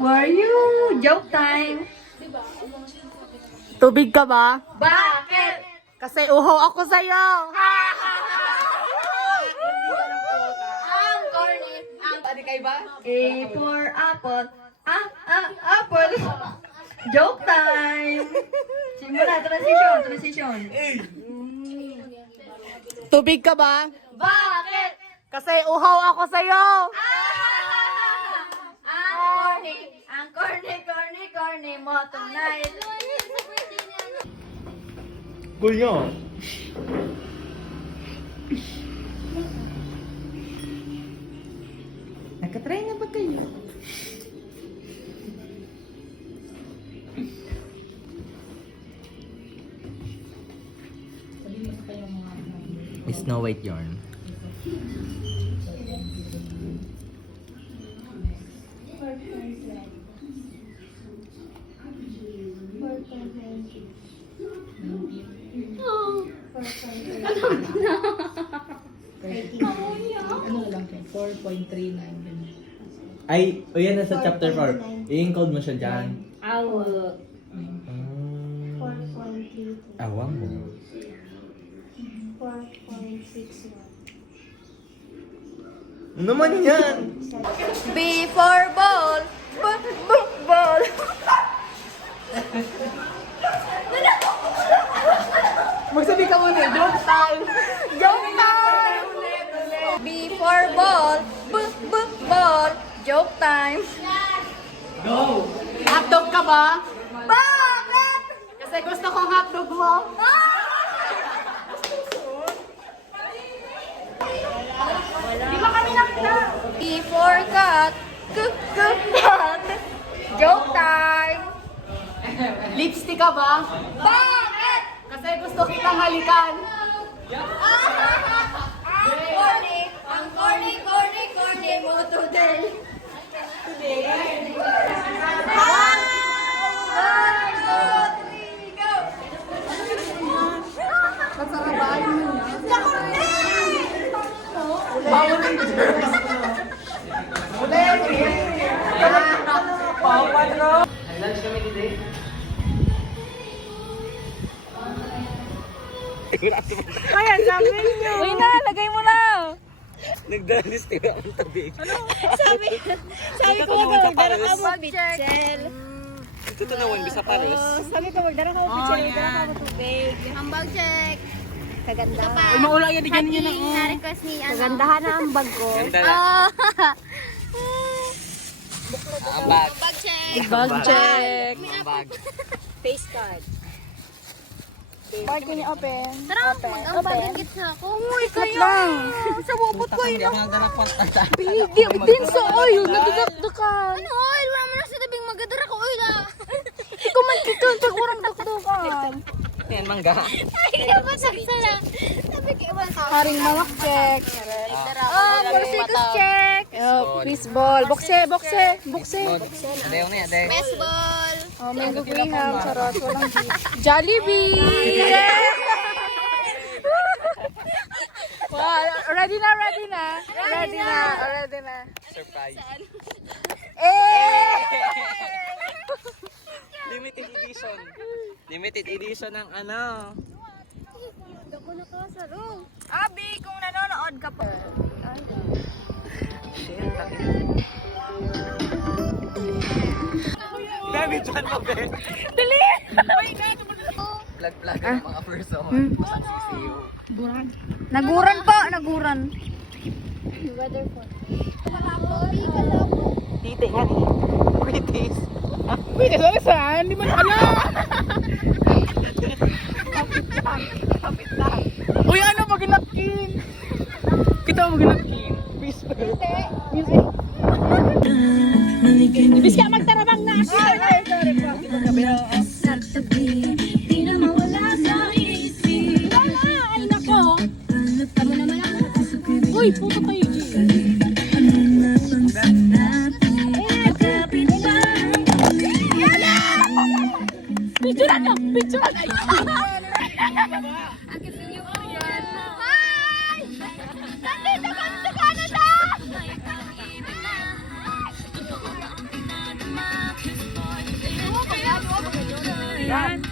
were you? Joke time. Tubig ka ba? Bakit? Kasi uhaw ako sa'yo. Ang corny. Pwede kayo ba? A for apple. Apple. Joke time. Simula, transition. Tubig ka ba? Bakit? Kasi uhaw ako sa'yo. Ang corny mo tonight. Gulyo. Nakatry na ba kayo? Snow White yarn. Ano lang kayo? 4.39. Ay, o yan nasa chapter 4. I-encode mo siya dyan. Awa. Awang mo. 4.61. Ano naman yan? Before ball. Ball. Magsabi ka muna, joke time. Joke time. Before ball. Ball. Joke time. Hotdog ka ba? Bakit? Kasi gusto kong hotdog mo. Di ba kami nakita? Before cut. Cut. Joke time. Lipstick ka ba? Bakit? Kasi gusto kitang halikan. Ang corny mo today. Kaya sabi niyo. Uy na, lagay mo na. Nagdalis tayo ang tabi. Sabi ko magdara ka mo bitchel. Ito to na one bisa pares. Sabi ko magdara ka mo bitchel, magdara ka mo tubig. Ambag check. Kaganda. Ay, maulang yan, ganyan yun ang Na-request ni ano. Kagandahan na ang bag ko. Ganda na. Ang bag. Ambag check. bag check. Ang bag. Face card. Bag ko niya open. Tara, mag-ambag yung gitsa ko. Uy, lang. Sa bubot ko Hindi ako nagdala pang tata. Din sa oil, nagdakdakan. ano, oil? Wala mo na sa tabing magadara ko, oil ah. Ikaw man kikang tagurang dakdakan. Yan, mangga. Ay, dapat saksala. Sabi ko, iwan ka. Haring malak check. Mercedes check. Baseball. Bokse. Adayo na, adayo. Baseball. Oh, may gugwiham. Charot. Walang Jollibee. Wow, ready na. Surprise. Limited edition. Limited edition ng ano. Ako nakasaro. Abi, kung nanonood ka po. Shit, Baby, dyan mo, be. Dali! Plug ang mga person. CCU. Naguran po, naguran. Weather phone. Tite nga ni. British. Wait, saan? Hindi mo na alam. Kapit lang. Uy, ano pag napkin? Kita mo ginapkin. Whisper. Ibig ka magtarabang na ako. Ay, sorry po. Wala, ay nako. Tama naman ako. Uy, puto kayo, G. Picturean nyo! Picturean! Ay! Akit ninyo ko yan. Hi! Nandito kami sa Canada! Yan.